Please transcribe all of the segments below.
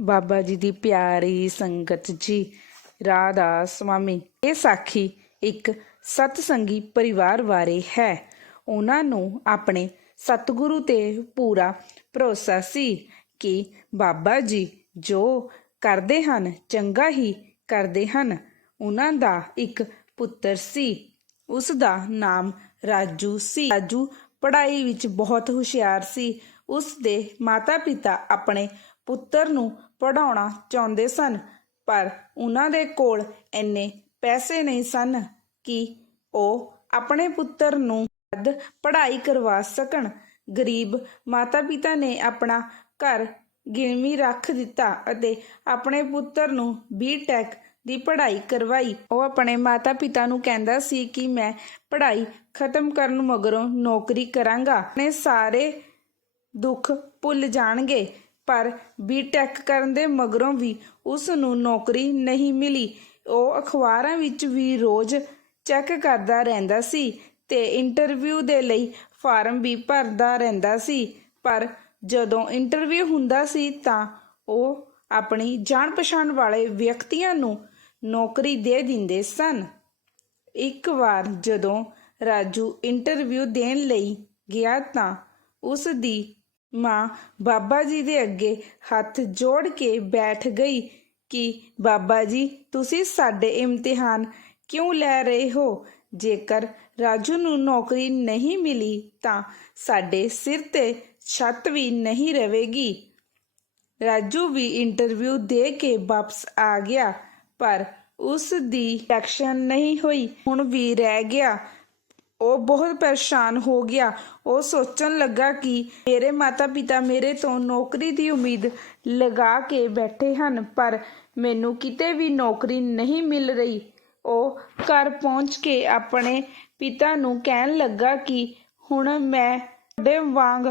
ਬਾਬਾ ਜੀ ਦੀ ਪਿਆਰੀ ਸੰਗਤ ਜੀ ਰਾਧਾ ਸੁਆਮੀ ਇਹ ਸਾਖੀ ਇੱਕ ਸਤਸੰਗੀ ਪਰਿਵਾਰ ਬਾਰੇ ਹੈ। ਉਹਨਾਂ ਨੂੰ ਆਪਣੇ ਸਤਿਗੁਰੂ ਤੇ ਪੂਰਾ ਭਰੋਸਾ ਸੀ ਕਿ ਬਾਬਾ ਜੀ ਜੋ ਕਰਦੇ ਹਨ, ਚੰਗਾ ਹੀ ਕਰਦੇ ਹਨ। ਉਹਨਾਂ ਦਾ ਇੱਕ ਪੁੱਤਰ ਸੀ। ਉਸ ਦਾ ਨਾਮ ਰਾਜੂ ਸੀ। ਰਾਜੂ ਪੜ੍ਹਾਈ ਵਿੱਚ ਬਹੁਤ ਹੁਸ਼ਿਆਰ ਸੀ। ਉਸ ਦੇ ਮਾਤਾ-ਪਿਤਾ ਆਪਣੇ ਪੁੱਤਰ ਨੂੰ ਪੜਾਉਣਾ ਚਾਹੁੰਦੇ ਸਨ, ਪਰ ਉਹਨਾਂ ਦੇ ਕੋਲ ਇੰਨੇ ਪੈਸੇ ਨਹੀਂ ਸਨ ਕਿ ਉਹ ਆਪਣੇ ਪੁੱਤਰ ਨੂੰ ਵੱਧ ਪੜ੍ਹਾਈ ਕਰਵਾ ਸਕਣ। ਗਰੀਬ ਮਾਤਾ-ਪਿਤਾ ਨੇ ਆਪਣਾ ਘਰ ਗਿਣਵੀ ਰੱਖ ਦਿੱਤਾ ਅਤੇ ਆਪਣੇ ਪੁੱਤਰ ਨੂੰ ਬੀਟੈਕ ਦੀ ਪੜ੍ਹਾਈ ਕਰਵਾਈ। ਉਹ ਆਪਣੇ ਮਾਤਾ-ਪਿਤਾ ਨੂੰ ਕਹਿੰਦਾ ਸੀ ਕਿ ਮੈਂ ਪੜ੍ਹਾਈ ਖਤਮ ਕਰਨ ਮਗਰੋਂ ਨੌਕਰੀ ਕਰਾਂਗਾ। ਆਪਣੇ ਸਾਰੇ ਦੁੱਖ ਭੁੱਲ ਜਾਣਗੇ। ਪਰ ਬੀਟੈਕ ਕਰਨ ਦੇ ਮਗਰੋਂ ਵੀ ਉਸ ਨੂੰ ਨੌਕਰੀ ਨਹੀਂ ਮਿਲੀ। ਉਹ ਅਖਬਾਰਾਂ ਵਿੱਚ ਵੀ ਰੋਜ਼ ਚੈੱਕ ਕਰਦਾ ਰਹਿੰਦਾ ਸੀ ਤੇ ਇੰਟਰਵਿਊ ਦੇ ਲਈ ਫਾਰਮ ਵੀ ਭਰਦਾ ਰਹਿੰਦਾ ਸੀ। ਪਰ ਜਦੋਂ ਇੰਟਰਵਿਊ ਹੁੰਦਾ ਸੀ ਤਾਂ ਉਹ ਆਪਣੀ ਜਾਣ ਪਛਾਣ ਵਾਲੇ ਵਿਅਕਤੀਆਂ ਨੂੰ ਨੌਕਰੀ ਦੇ ਦਿੰਦੇ ਸਨ। ਇੱਕ ਵਾਰ ਜਦੋਂ ਰਾਜੂ ਇੰਟਰਵਿਊ ਦੇਣ ਲਈ ਗਿਆ ਤਾਂ ਉਸ ਦੀ ਮਾਂ ਬਾਬਾ ਜੀ ਦੇ ਅੱਗੇ ਹੱਥ ਜੋੜ ਕੇ ਬੈਠ ਗਈ ਕਿ, ਬਾਬਾ ਜੀ, ਤੁਸੀਂ ਸਾਡੇ ਇਮਤਿਹਾਨ ਕਿਉਂ ਲੈ ਰਹੇ ਹੋ? ਜੇਕਰ ਰਾਜੂ ਨੂੰ ਨੌਕਰੀ ਨਹੀਂ ਮਿਲੀ ਤਾਂ ਸਾਡੇ ਸਿਰ ਤੇ ਛੱਤ ਵੀ ਨਹੀਂ ਰਹੇਗੀ। ਰਾਜੂ ਵੀ ਇੰਟਰਵਿਊ ਦੇ ਕੇ ਵਾਪਸ ਆ ਗਿਆ, ਪਰ ਉਸ ਦੀ ਐਕਸ਼ਨ ਨਹੀਂ ਹੋਈ। ਹੁਣ ਵੀ ਰਹਿ ਗਿਆ। ਉਹ ਬਹੁਤ ਪਰੇਸ਼ਾਨ ਹੋ ਗਿਆ। ਉਹ ਸੋਚਣ ਲੱਗਾ ਕਿ ਮੇਰੇ ਮਾਤਾ-ਪਿਤਾ ਮੇਰੇ ਤੋਂ ਨੌਕਰੀ ਦੀ ਉਮੀਦ ਲਗਾ ਕੇ ਬੈਠੇ ਹਨ, ਪਰ ਮੈਨੂੰ ਕਿਤੇ ਵੀ ਨੌਕਰੀ ਨਹੀਂ ਮਿਲ ਰਹੀ। ਉਹ ਘਰ ਪਹੁੰਚ ਕੇ ਆਪਣੇ ਪਿਤਾ ਨੂੰ ਕਹਿਣ ਲੱਗਾ ਕਿ ਹੁਣ ਮੈਂ ਤੁਹਾਡੇ ਵਾਂਗ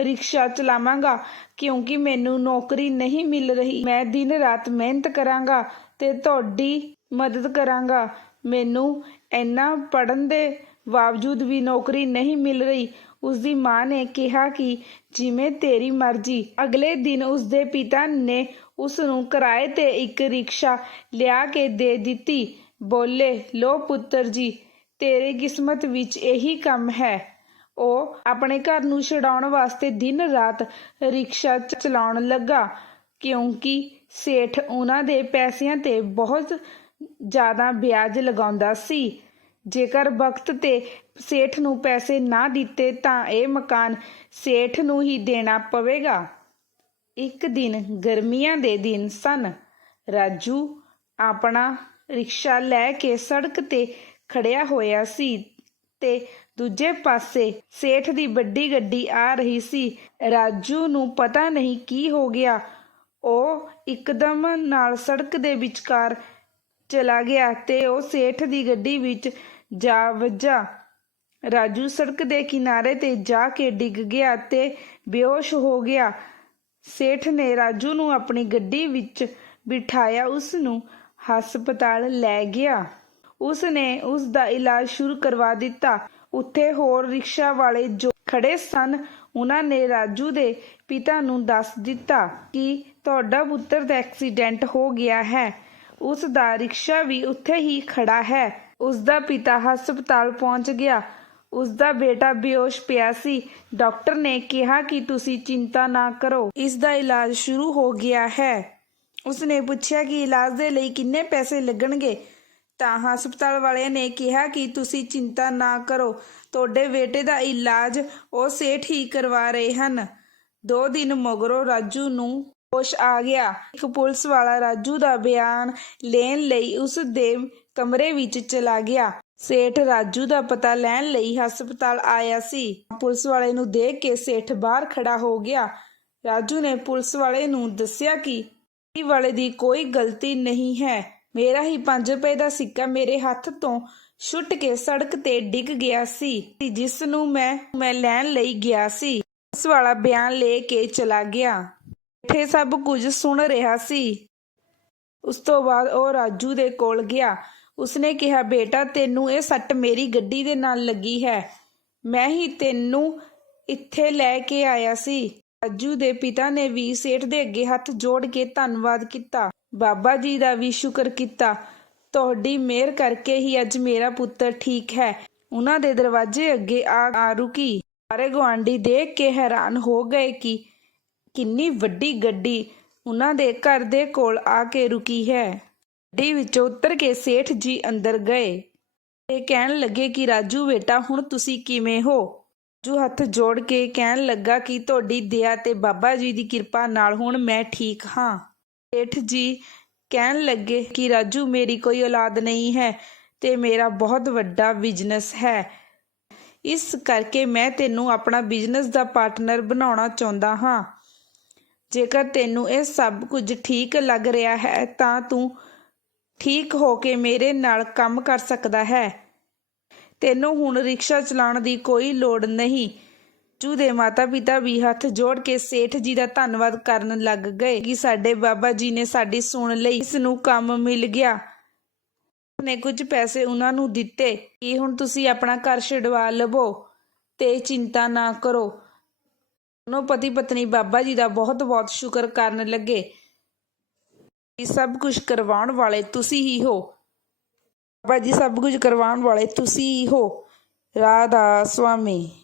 ਰਿਕਸ਼ਾ ਚਲਾਵਾਂਗਾ, ਕਿਉਂਕਿ ਮੈਨੂੰ ਨੌਕਰੀ ਨਹੀਂ ਮਿਲ ਰਹੀ। ਮੈਂ ਦਿਨ ਰਾਤ ਮਿਹਨਤ ਕਰਾਂਗਾ ਤੇ ਤੁਹਾਡੀ ਮਦਦ ਕਰਾਂਗਾ। ਮੈਨੂੰ ਇੰਨਾ ਪੜਨ ਦੇ ਬਾਵਜੂਦ ਵੀ ਨੌਕਰੀ ਨਹੀਂ ਮਿਲ ਰਹੀ ਉਸ ਦੀ ਮਾਂ ਨੇ ਕਿਹਾ ਕਿ ਜਿਵੇਂ ਤੇਰੀ ਮਰਜ਼ੀ, ਅਗਲੇ ਦਿਨ ਉਸ ਦੇ ਪਿਤਾ ਨੇ ਉਸ ਨੂੰ ਕਿਰਾਏ ਤੇ ਇੱਕ ਰਿਕਸ਼ਾ ਲਿਆ ਕੇ ਦੇ ਦਿੱਤੀ। ਬੋਲੇ ਲੋ ਪੁੱਤਰ ਜੀ, ਤੇਰੀ ਕਿਸਮਤ ਵਿੱਚ ਇਹੀ ਕੰਮ ਹੈ। ਉਹ ਆਪਣੇ ਘਰ ਨੂੰ ਛਡਾਉਣ ਵਾਸਤੇ ਦਿਨ ਰਾਤ ਰਿਕਸ਼ਾ ਚਲਾਉਣ ਲੱਗਾ, ਕਿਉਂਕਿ ਸੇਠ ਉਹਨਾਂ ਦੇ ਪੈਸਿਆਂ ਤੇ ਬਹੁਤ ਜ਼ਿਆਦਾ ਵਿਆਜ ਲਗਾਉਂਦਾ ਸੀ। ਜੇਕਰ ਵਕਤ ਤੇ ਸੇਠ ਨੂੰ ਪੈਸੇ ਨਾ ਦਿੱਤੇ ਤਾਂ ਇਹ ਮਕਾਨ ਸੇਠ ਨੂੰ ਹੀ ਦੇਣਾ ਪਵੇਗਾ। ਇੱਕ ਦਿਨ ਗਰਮੀਆਂ ਦੇ ਦਿਨ ਸਨ। ਰਾਜੂ ਆਪਣਾ ਰਿਕਸ਼ਾ ਲੈ ਕੇ ਸੜਕ ਤੇ ਖੜਿਆ ਹੋਇਆ ਸੀ ਤੇ ਦੂਜੇ ਪਾਸੇ ਸੇਠ ਦੀ ਵੱਡੀ ਗੱਡੀ ਆ ਰਹੀ ਸੀ। ਰਾਜੂ ਨੂੰ ਪਤਾ ਨਹੀਂ ਕੀ ਹੋ ਗਿਆ। ਉਹ ਇੱਕਦਮ ਨਾਲ ਸੜਕ ਦੇ ਵਿਚਕਾਰ ਚਲਾ ਗਿਆ ਤੇ ਉਹ ਸੇਠ ਦੀ ਗੱਡੀ ਵਿੱਚ ਜਾ ਵੱਜਾ। ਰਾਜੂ ਸੜਕ ਦੇ ਕਿਨਾਰੇ ਤੇ ਜਾ ਕੇ ਡਿੱਗ ਗਿਆ ਤੇ ਬੇਹੋਸ਼ ਹੋ ਗਿਆ। ਸੇਠ ਨੇ ਰਾਜੂ ਨੂੰ ਆਪਣੀ ਗੱਡੀ ਵਿੱਚ ਬਿਠਾਇਆ, ਉਸ ਨੂੰ ਹਸਪਤਾਲ ਲੈ ਗਿਆ। ਉਸ ਨੇ ਉਸ ਦਾ ਇਲਾਜ ਸ਼ੁਰੂ ਕਰਵਾ ਦਿੱਤਾ। ਉੱਥੇ ਹੋਰ ਰਿਕਸ਼ਾ ਵਾਲੇ ਜੋ ਖੜੇ ਸਨ, ਉਹਨਾਂ ਨੇ ਰਾਜੂ ਦੇ ਪਿਤਾ ਨੂੰ ਦੱਸ ਦਿੱਤਾ ਕਿ ਤੁਹਾਡਾ ਪੁੱਤਰ ਦਾ ਐਕਸੀਡੈਂਟ ਹੋ ਗਿਆ ਹੈ। ਉਸ ਦਾ ਰਿਕਸ਼ਾ ਵੀ ਉੱਥੇ ਹੀ ਖੜਾ ਹੈ। ਉਸ ਦਾ ਪਿਤਾ ਹਸਪਤਾਲ ਪਹੁੰਚ ਗਿਆ। ਉਸ ਦਾ ਬੇਟਾ ਬੇਹੋਸ਼ ਪਿਆ ਸੀ। ਡਾਕਟਰ ਨੇ ਕਿਹਾ ਕਿ ਤੁਸੀਂ ਚਿੰਤਾ ਨਾ ਕਰੋ। ਇਸ ਦਾ ਇਲਾਜ ਸ਼ੁਰੂ ਹੋ ਗਿਆ ਹੈ। ਉਸ ਨੇ ਪੁੱਛਿਆ ਕਿ ਇਲਾਜ ਦੇ ਲਈ ਕਿੰਨੇ ਪੈਸੇ ਲੱਗਣਗੇ। ਤਾਂ ਹਸਪਤਾਲ ਵਾਲਿਆਂ ਨੇ ਕਿਹਾ ਕਿ ਤੁਸੀਂ ਚਿੰਤਾ ਨਾ ਕਰੋ। ਤੁਹਾਡੇ ਬੇਟੇ ਦਾ ਇਲਾਜ ਉਹ ਸੇਠ ਹੀ ਕਰਵਾ ਰਹੇ ਹਨ। ਦੋ ਦਿਨ ਮਗਰੋਂ ਰਾਜੂ ਨੂੰ ਹੋਸ਼ ਆ ਗਿਆ। ਇੱਕ ਪੁਲਿਸ ਵਾਲਾ ਰਾਜੂ ਦਾ ਬਿਆਨ ਲੈਣ ਲਈ ਉਸ ਦੇ ਕਮਰੇ ਵਿੱਚ ਚਲਾ ਗਿਆ। ਸੇਠ ਰਾਜੂ ਦਾ ਪਤਾ ਲੈਣ ਲਈ ਹਸਪਤਾਲ ਆਇਆ ਸੀ। ਪੁਲਿਸ ਵਾਲੇ ਨੂੰ ਦੇਖ ਕੇ ਸੇਠ ਬਾਹਰ ਖੜਾ ਹੋ ਗਿਆ। ਰਾਜੂ ਨੇ ਪੁਲਿਸ ਵਾਲੇ ਨੂੰ ਦੱਸਿਆ ਕਿ ਗੱਡੀ ਵਾਲੇ ਦੀ ਕੋਈ ਗਲਤੀ ਨਹੀਂ ਹੈ। ਮੇਰਾ ਹੀ 5 ਰੁਪਏ ਦਾ ਸਿੱਕਾ ਮੇਰੇ ਹੱਥ ਤੋਂ ਛੁੱਟ ਕੇ ਸੜਕ ਤੇ ਡਿੱਗ ਗਿਆ ਸੀ, ਜਿਸ ਨੂੰ ਮੈਂ ਮੈਂ ਲੈਣ ਲਈ ਗਿਆ ਸੀ। ਉਸ ਵਾਲਾ ਬਿਆਨ ਲੈ ਕੇ ਚਲਾ ਗਿਆ। ਇੱਥੇ ਸਭ ਕੁਝ ਸੁਣ ਰਿਹਾ ਸੀ। ਉਸ ਤੋਂ ਬਾਅਦ ਉਹ ਰਾਜੂ ਦੇ ਕੋਲ ਗਿਆ। ਉਸਨੇ ਕਿਹਾ, ਬੇਟਾ, ਤੈਨੂੰ ਇਹ ਸੱਟ ਮੇਰੀ ਗੱਡੀ ਦੇ ਨਾਲ ਲੱਗੀ ਹੈ। ਮੈਂ ਹੀ ਤੈਨੂੰ ਇੱਥੇ ਲੈ ਕੇ ਆਇਆ ਸੀ। ਰਾਜੂ ਦੇ ਪਿਤਾ ਨੇ ਵੀ ਸੇਠ ਦੇ ਅੱਗੇ ਹੱਥ ਜੋੜ ਕੇ ਧੰਨਵਾਦ ਕੀਤਾ। ਬਾਬਾ ਜੀ ਦਾ ਵੀ ਸ਼ੁਕਰ ਕੀਤਾ। ਤੁਹਾਡੀ ਮਿਹਰ ਕਰਕੇ ਹੀ ਅੱਜ ਮੇਰਾ ਪੁੱਤਰ ਠੀਕ ਹੈ। ਉਹਨਾਂ ਦੇ ਦਰਵਾਜ਼ੇ ਅੱਗੇ ਆ ਆ ਰੁਕੀ। ਸਾਰੇ ਗੁਆਂਢੀ ਦੇਖ ਕੇ ਹੈਰਾਨ ਹੋ ਗਏ ਕਿ ਕਿੰਨੀ ਵੱਡੀ ਗੱਡੀ ਉਹਨਾਂ ਦੇ ਘਰ ਦੇ ਕੋਲ ਆ ਕੇ ਰੁਕੀ ਹੈ। ਗੱਡੀ ਵਿੱਚੋਂ ਉਤਰ ਕੇ ਸੇਠ ਜੀ ਅੰਦਰ ਗਏ ਤੇ ਕਹਿਣ ਲੱਗੇ ਕਿ, ਰਾਜੂ ਬੇਟਾ, ਹੁਣ ਤੁਸੀਂ ਕਿਵੇਂ ਹੋ? ਰਾਜੂ ਹੱਥ ਜੋੜ ਕੇ ਕਹਿਣ ਲੱਗਾ ਕਿ, ਤੁਹਾਡੀ ਦਇਆ ਤੇ ਬਾਬਾ ਜੀ ਦੀ ਕਿਰਪਾ ਨਾਲ ਹੁਣ ਮੈਂ ਠੀਕ ਹਾਂ। ਸੇਠ ਜੀ ਕਹਿਣ ਲੱਗੇ ਕਿ, ਰਾਜੂ, ਮੇਰੀ ਕੋਈ ਔਲਾਦ ਨਹੀਂ ਹੈ ਤੇ ਮੇਰਾ ਬਹੁਤ ਵੱਡਾ ਬਿਜ਼ਨਸ ਹੈ। ਇਸ ਕਰਕੇ ਮੈਂ ਤੈਨੂੰ ਆਪਣਾ ਬਿਜ਼ਨਸ ਦਾ ਪਾਰਟਨਰ ਬਣਾਉਣਾ ਚਾਹੁੰਦਾ ਹਾਂ। ਜੇਕਰ ਤੈਨੂੰ ਇਹ ਸਭ ਕੁਝ ਠੀਕ ਲੱਗ ਰਿਹਾ ਹੈ, ਤਾਂ ਤੂੰ ਠੀਕ ਹੋ ਕੇ ਮੇਰੇ ਨਾਲ ਕੰਮ ਕਰ ਸਕਦਾ ਹੈ। ਤੈਨੂੰ ਹੁਣ ਰਿਕਸ਼ਾ ਚਲਾਉਣ ਦੀ ਕੋਈ ਲੋੜ ਨਹੀਂ। ਜੂ ਦੇ ਮਾਤਾ ਪਿਤਾ ਵੀ ਹੱਥ ਜੋੜ ਕੇ ਸੇਠ ਜੀ ਦਾ ਧੰਨਵਾਦ ਕਰਨ ਲੱਗ ਗਏ ਕਿ ਸਾਡੇ ਬਾਬਾ ਜੀ ਨੇ ਸਾਡੀ ਸੁਣ ਲਈ। ਇਸ ਨੂੰ ਕੰਮ ਮਿਲ ਗਿਆ। ਨੇ ਕੁਝ ਪੈਸੇ ਉਹਨਾਂ ਨੂੰ ਦਿੱਤੇ ਕਿ ਹੁਣ ਤੁਸੀਂ ਆਪਣਾ ਘਰ ਛਡਵਾ ਲਵੋ ਤੇ ਚਿੰਤਾ ਨਾ ਕਰੋ। ਦੋਨੋਂ ਪਤੀ ਪਤਨੀ ਬਾਬਾ ਜੀ ਦਾ ਬਹੁਤ ਬਹੁਤ ਸ਼ੁਕਰ ਕਰਨ ਲੱਗੇ ਇਹ ਸਭ ਕੁਝ ਕਰਵਾਉਣ ਵਾਲੇ ਤੁਸੀਂ ਹੀ ਹੋ। ਬਾਬਾ ਜੀ, ਸਭ ਕੁਝ ਕਰਵਾਉਣ ਵਾਲੇ ਤੁਸੀਂ ਹੀ ਹੋ। ਰਾਧਾ ਸੁਆਮੀ